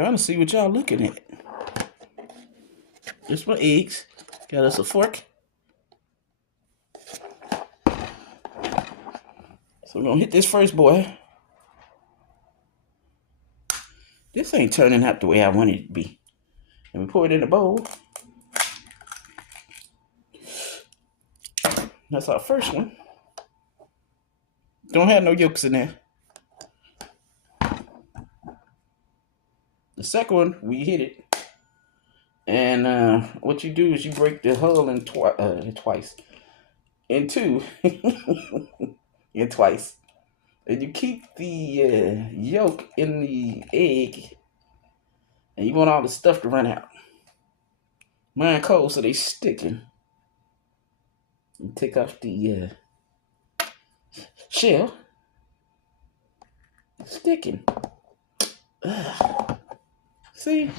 Trying to see what y'all looking at. Just my eggs. Got us a fork. So we're gonna hit this first boy. This ain't turning out the way I wanted it to be. And we pour it in the bowl. That's our first one. Don't have no yolks in there. The second one, we hit it. And what you do is you break the hull in twice. In two. In twice. And you keep the yolk in the egg. And you want all the stuff to run out. Mine cold, so they sticking. You take off the shell. Sticking. Ugh. See?